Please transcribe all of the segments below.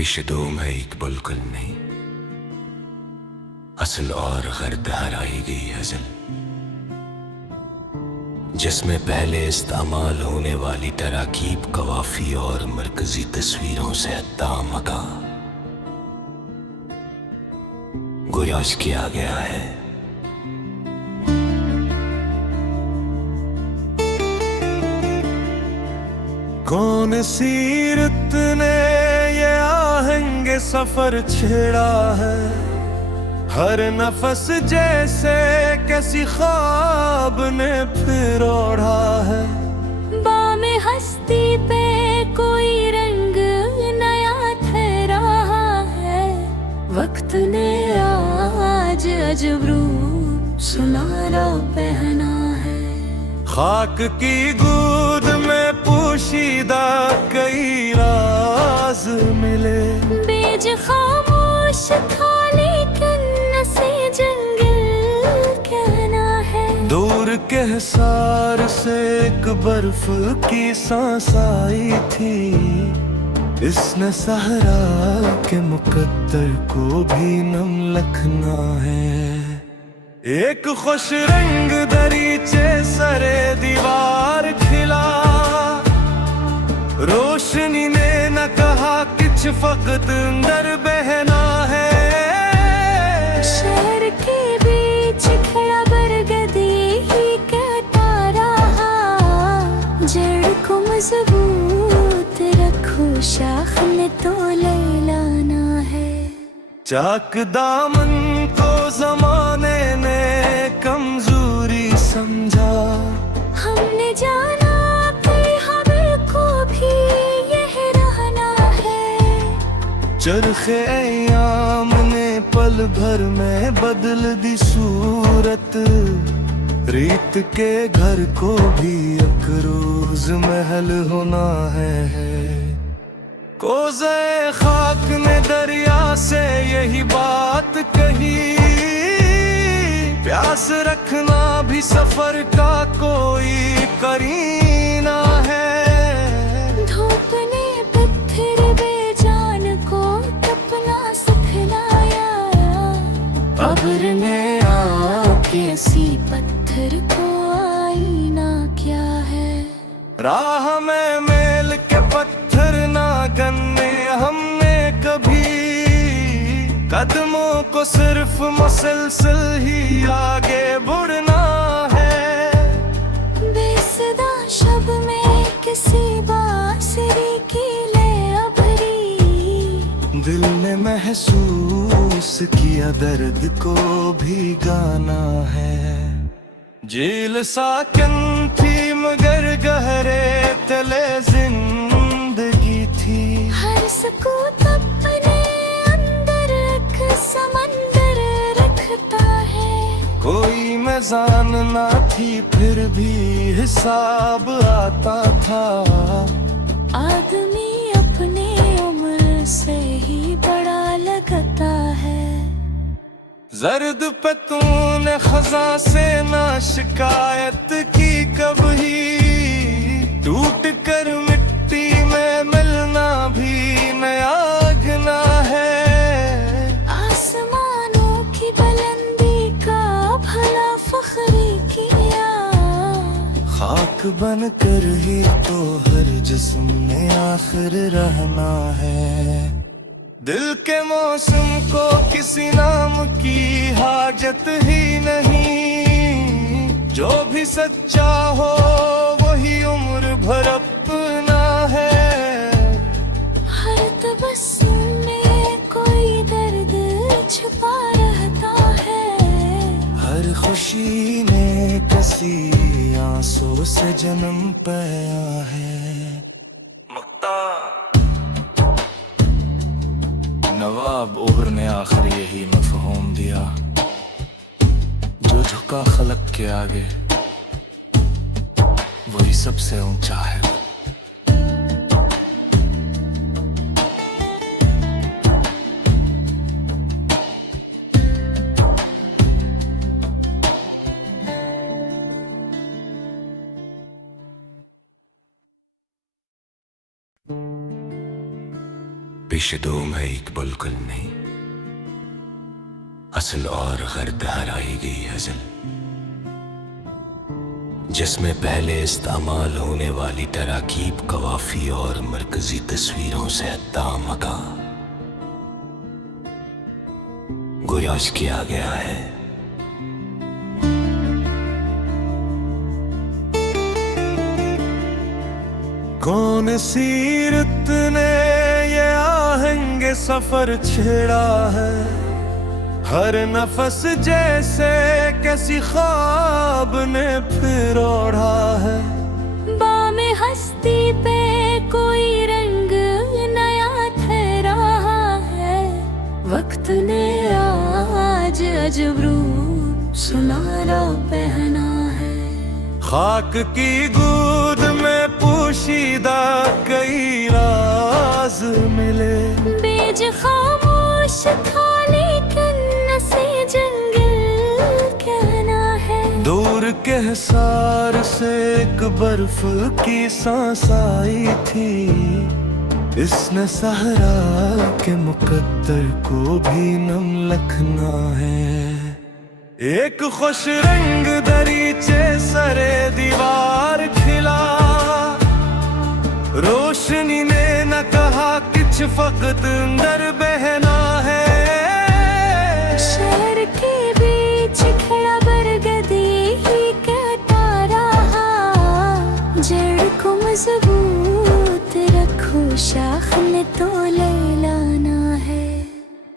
पेशदों में एक बुलकुल नहीं, असल और गर्द हराई गई हज़ल, जिसमें पहले इस्तेमाल होने वाली तराकीब कवाफी और मरकजी तस्वीरों से अत्तामका गुयाश किया गया है। कौन सीरत ने ये आहंगे सफर छेड़ा है, हर नफस जैसे किसी ख्वाब ने फिर ओढ़ा है। बामे हस्ती पे कोई रंग नया ठहरा है, वक्त ने आज अजब रूप सुनहरा पहना है। खाक की गूद में पोशीदा कई राज मिले, बीज खामोश था लेकिन नसे जंगल कहना है। दूर के हिसार से एक बर्फ की सांस आई थी, इसने सहरा के मुकद्दर को भी नम लखना है। एक खुश रंग दरीचे सरे दीवार खिला, रोशनी ने न कहा किछ फकत अंदर बहना है। शहर के बीच खड़ा बरगदी ही कहता रहा, जड़ को मजबूत रखो, शाख ने तो लैलाना है। चाक दामन को जमाने ने कमजोरी समझा, हमने जाना को भी यह रहना है। चरखे अय्याम ने पल भर में बदल दी सूरत, रीत के घर को भी एक रोज महल होना है। कोज़े खाक ने दरिया से यही बात कही, प्यास रखना भी सफर का कोई करीना है। धूप ने पत्थर बेजान को तपना सिखलाया, अब्र ने आके सी पत्थर को आईना क्या है। राह में मेल के पत्थर ना गन्ने हमने कभी, कदमों को सिर्फ मुसलसल ही आगे बढ़ना है। बेसदा शब में किसी बांसुरी की ले अभरी, दिल ने महसूस किया दर्द को भी गाना है। जेल साकन थी मगर गहरे तले जिंदगी थी, हर सुकून अपने अंदर एक समंदर रखता है। कोई मैजान ना थी फिर भी हिसाब आता था, आदमी अपने उम्र से ही बड़ा लगता है। जर्द पे तूने खजा से ना शिकायत की कभी, टूट कर मिट्टी में मिलना भी नया गना है। आसमानों की बुलंदी का भला फख्र किया, खाक बन कर ही तो हर जिस्म में आखिर रहना है। दिल के मौसम को किसी नाम की हाजत ही नहीं, जो भी सच्चा हो वही उम्र भर अपना है। हर तबस्सुम में कोई दर्द छुपा रहता है, हर खुशी ने किसी आंसू से जन्म पाया है। मुक्ता नवाब ओबर ने आखिर यही मफ़हूम दिया, जो झुका खलक के आगे वही सबसे ऊंचा है। पेशदोम है एक बुलकुल नहीं, असल और गर्द हराई गई हजल, जिसमें पहले इस्तेमाल होने वाली तराकीब कवाफी और मरकजी तस्वीरों से हत्ता मका गुयाश किया गया है। कौन सीरत ने ये आहंगे सफर छेड़ा है, हर नफस जैसे किसी ख्वाब ने फिर ओढ़ा है। बामे हस्ती पे कोई रंग नया ठहरा है, वक्त ने आज अजब रूप सुनहरा पहना है। खाक की गूद में पोशीदा कई राज मिले, बीज खामोश था लेकिन से जंगल कहना है। दूर के हिसार से एक बर्फ की सांस आई थी, इसने सहरा के मुकद्दर को भी नम लखना है। एक खुश रंग दरीचे सरे दीवार खिला, रोशनी ने न कहा कुछ फकत अंदर बहना है। शहर के बीच खड़ा बरगदी ही कहता रहा, जड़ को मजबूत रखो शाख ने तो लैलाना है।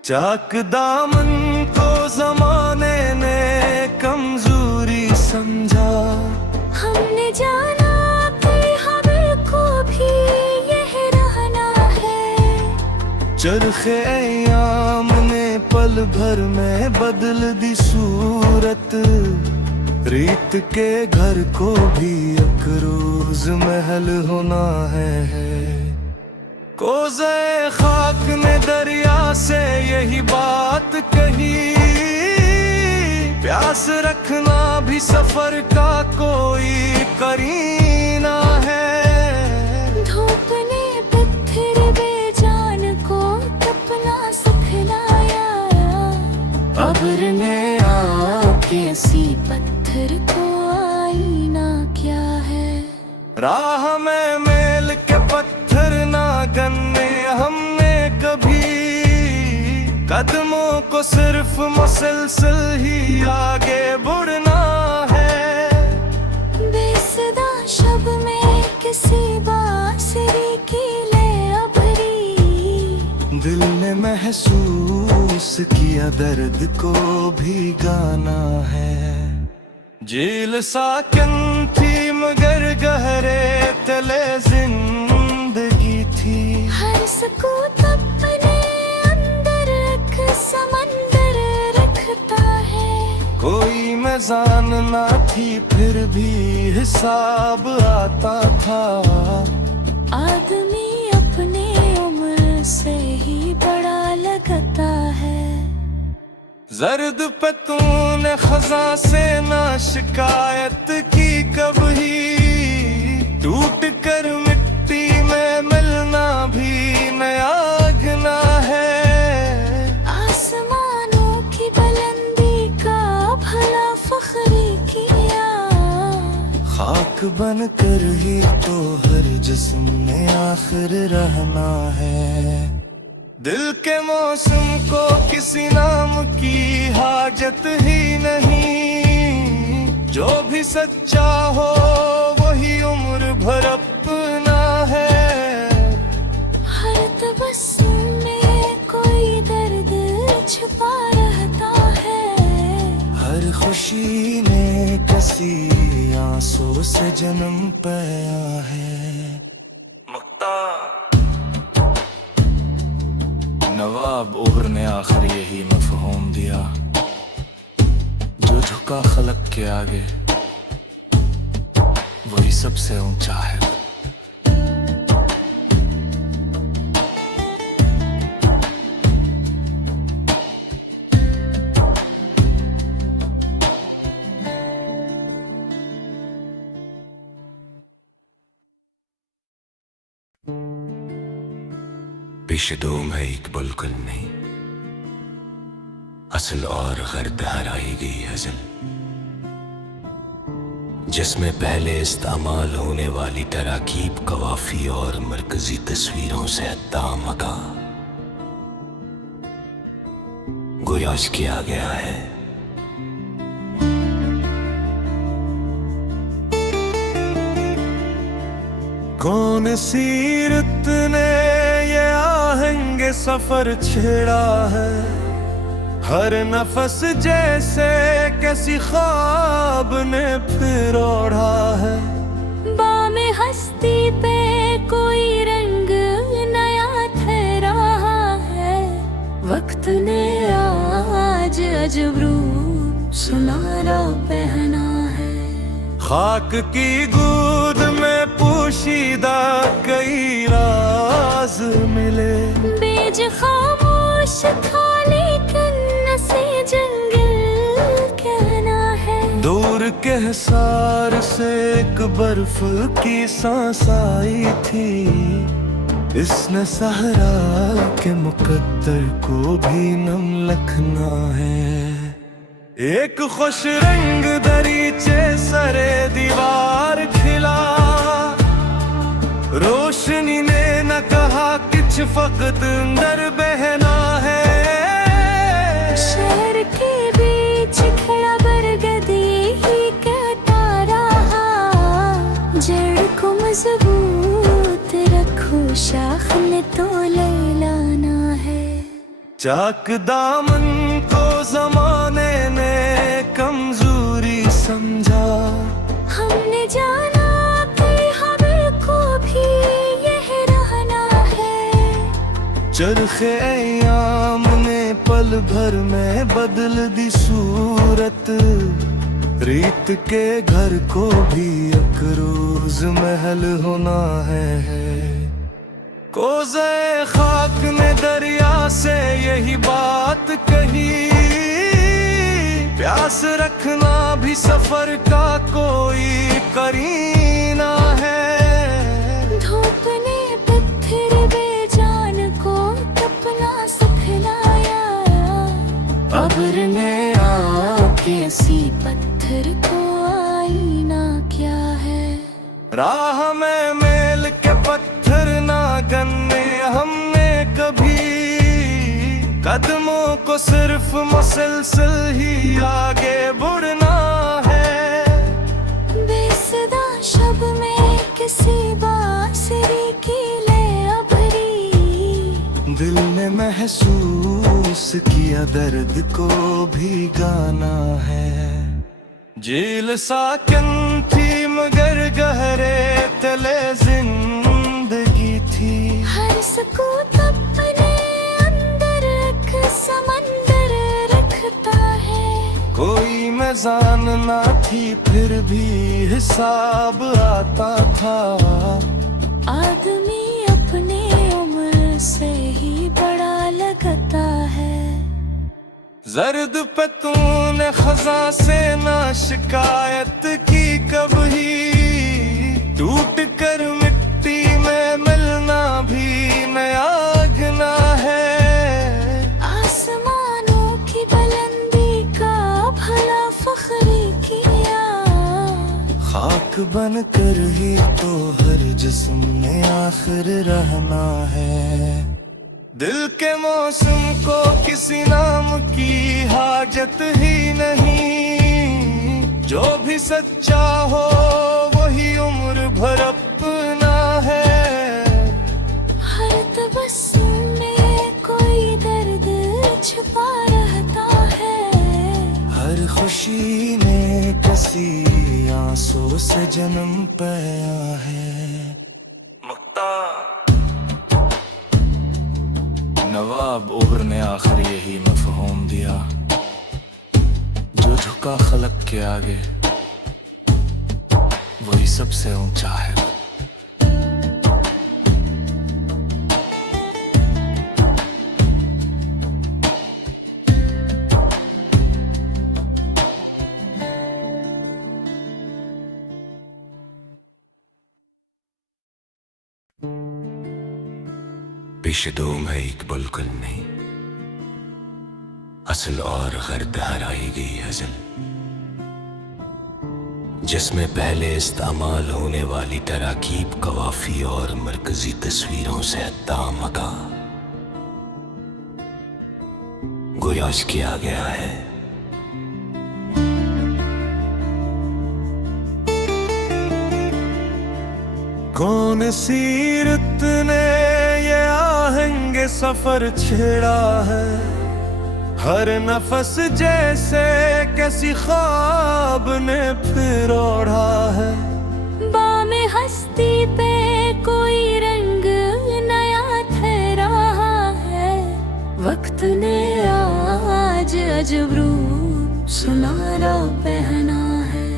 चाक दामन को जमाने ने कमजोरी समझा, हमने जाना कि हमें को भी यह रहना है। चरखे अय्याम ने पल भर में बदल दी सूरत, रीत के घर को भी एक रोज महल होना है। कोज़े खाक ने दरिया से यही बात कही, प्यास रखना भी सफर का कोई करीना है। धूप ने पत्थर बेजान को तपना सिखलाया, अब्र ने आके सी पत्थर को आईना क्या है। राह में मेल के पत्थर ना गन्ने हमने कभी, कदमों को सिर्फ मुसलसल ही आगे बढ़ना है। बेसदा शब में किसी बांसुरी की ले अबरी, दिल ने महसूस किया दर्द को भी गाना है। झील साकन थी मगर गहरे तले जिंदगी थी, हर सुकूत अपने अंदर एक समंदर रखता है। कोई मैजान ना थी फिर भी हिसाब आता था। आदमी अपने उम्र से ही बड़ा लगता है। जर्द पे तूने खजा से ना शिकायत की कभी, टूट कर मिट्टी में मिलना भी नया घना है। आसमानों की बुलंदी का भला फख्र किया, खाक बन कर ही तो हर जिस्म में आखिर रहना है। दिल के मौसम को किसी नाम की हाजत ही नहीं, जो भी सच्चा हो वही उम्र भर अपना है। हर तबस्सुम में कोई दर्द छुपा रहता है, हर खुशी ने किसी आंसू से जन्म पाया है। मुक्ता नवाब ओबर ने आखिर यही मफहूम दिया, जो झुका खलक के आगे वही सबसे ऊंचा है। पेशदोम है एक बुलकुल नहीं, असल और गर्द हराई गई हज़ल, जिसमें पहले इस्तेमाल होने वाली तराकीब कवाफी और मरकजी तस्वीरों से अत्तामका गुयाश किया गया है। कौन सीरत ने ये आहंगे सफर छेड़ा है, हर नफस जैसे किसी ख्वाब ने फिर ओढ़ा है। बामे हस्ती पे कोई रंग नया ठहरा है, वक्त ने आज अजब रूप सुनहरा पहना है। खाक की गूद में पोशीदा कई राज मिले, बीज खामोश था लेकिन नसे जंगल कहना है। दूर के हिसार से एक बर्फ की सांस आई थी, इसने सहरा के मुकद्दर को भी नम लखना है। एक खुश रंग दरीचे सरे दीवार खिला, रोशनी ने न कहा किछ फकत अंदर बहना है। शहर के बीच खड़ा बरगद ही कहता रहा, जड़ को मजबूत रखो शाख ने तो लैलाना है। चाक दामन को जमाने ने कमजोरी समझा, हमने जाना कि हमें को भी यह रहना है। चरखे अयाम ने पल भर में बदल दी सूरत, रीत के घर को भी एक रोज महल होना है। कोज़े खाक ने दरिया से यही बात कही, प्यास रखना भी सफर का कोई करीना है। धूप ने पत्थर बेजान को तपना सिखलाया, अब्र ने आके सी पत्थर को आईना क्या है। राह में मेल के पत्थर ना गन्ने हमने कभी, कदमों को सिर्फ मुसलसल ही आगे बढ़ना है। बेसदा शब में किसी बांसुरी की लय अभरी, दिल ने महसूस किया दर्द को भी गाना है। जेल साकन थी मगर गहरे तले जिंदगी थी, हर सुकूत अपने अंदर एक समंदर रखता है। कोई मैजान ना थी फिर भी हिसाब आता था। आदमी अपने उम्र से ही बड़ा लगता है। जर्द पे तूने खजा से ना शिकायत की कभी, टूट कर मिट्टी में मिलना भी नया गना है। आसमानों की बुलंदी का भला फख्र किया, खाक बन कर ही तो हर जिस्म में आखिर रहना है। दिल के मौसम को किसी नाम की हाजत ही नहीं, जो भी सच्चा हो वही उम्र भर अपना है। हर तबस्सुम में कोई दर्द छुपा रहता है। हर खुशी ने किसी आंसू से जन्म पाया है। मुक्ता नवाब ओबर ने आखिर यही मफहूम दिया, जो झुका खलक के आगे वही सबसे ऊंचा है। पेशदोम है एक बुलकुल नहीं, असल और गर्द हराई गई हजल, जिसमें पहले इस्तेमाल होने वाली तराकीब कवाफी और मरकजी तस्वीरों से मका गुयाश किया गया है। कौन सीरत ने ये आहंगे सफर छेड़ा है, हर नफस जैसे किसी ख्वाब ने फिर ओढ़ा है। बामे हस्ती पे कोई रंग नया ठहरा है, वक्त ने आज अजब रूप सुनारा पहना है।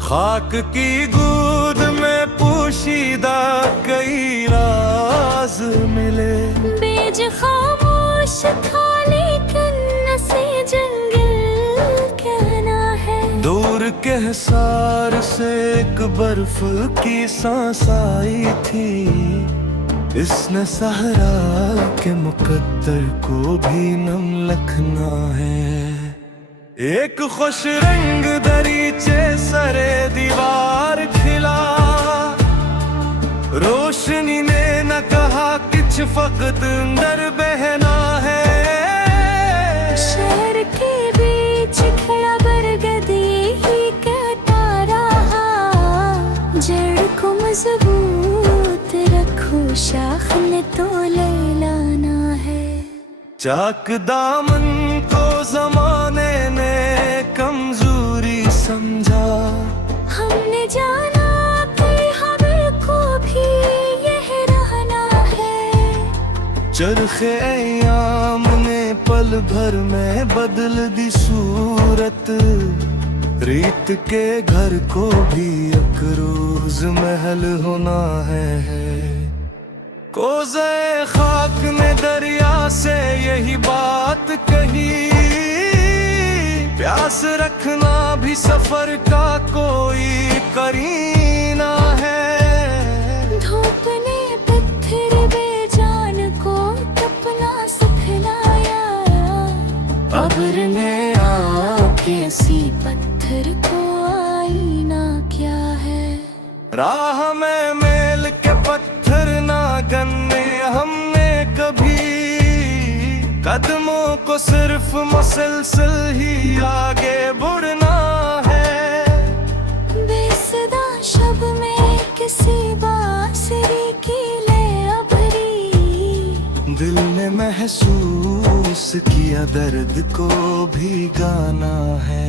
खाक की गूद में पोशीदा कई राज मिले, बीज खामोश था लेकिन नसे जंगल कहना है। दूर के हिसार से एक बर्फ की सांस आई थी, इसने सहरा के मुकद्दर को भी नम लखना है। एक खुश रंग दरीचे सरे दीवार खिला, रोशनी ने न कहा किछ फकत अंदर बहना है। शहर के बीच खड़ा बरगदी ही कहता रहा, जड़ को मजबूत रखो शाख ने तो लैलाना है। चाक दामन को जमाने ने कमजोरी समझा, हमने जाना कि हमें को भी यह रहना है। चरखे अय्याम ने पल भर में बदल दी सूरत, रीत के घर को भी एक रोज महल होना है। कोज़े खाक ने दरिया से यही बात कही, प्यास रखना भी सफर का कोई करीना है। धूप ने पत्थर बेजान को तपना सिखलाया, अब्र ने आके सी पत्थर को आईना क्या है। राह में मेल के पत्थर ना गन्ने हमने कभी, कदमों को सिर्फ मुसलसल ही आगे बढ़ना है। बेसदा शब में किसी बांसुरी की ले अबरी, दिल ने महसूस किया दर्द को भी गाना है।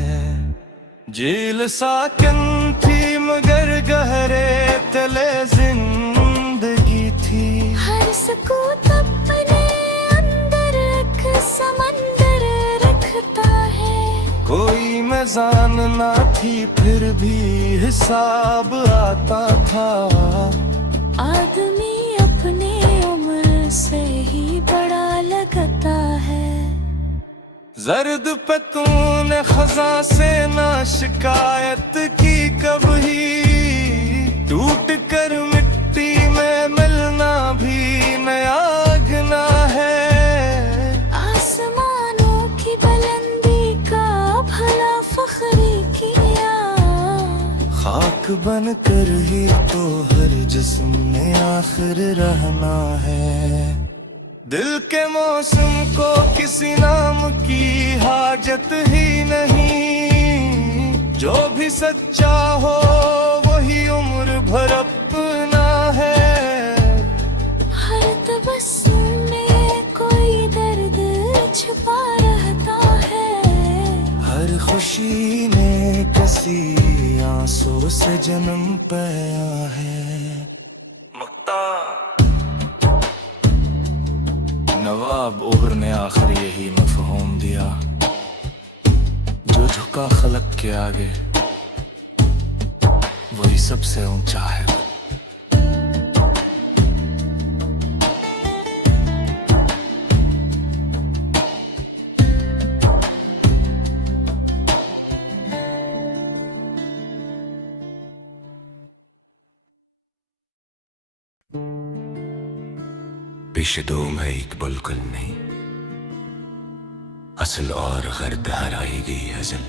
झील साकन थी मगर गहरे तले जिंदगी थी, हर सुकूत अपने अंदर एक समंदर रखता है। कोई मैजान ना थी फिर भी हिसाब आता था, आदमी अपने उम्र से ही बड़ा लगता है। जर्द पे तूने खजा से ना शिकायत की कभी, टूट कर मिट्टी में मिलना भी नया घना है। आसमानों की बुलंदी का भला फख्र किया, खाक बन कर ही तो हर जिस्म ने आखिर रहना है। दिल के मौसम को किसी नाम की हाजत ही नहीं, जो भी सच्चा हो वही उम्र भर अपना है। हर तबस्सुम में कोई दर्द छुपा रहता है, हर खुशी ने किसी आंसू से जन्म पाया है। मुक्ता नवाब ओबर ने आखिर यही मफहूम दिया, जो झुका खलक के आगे वही सबसे ऊंचा है। शीशदोम है एक बुलकुल नहीं, असल और गर्द हराई गई हजल,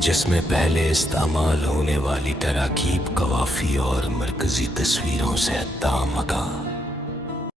जिसमें पहले इस्तेमाल होने वाली तराकीब कवाफी और मरकजी तस्वीरों से अत्ता मका।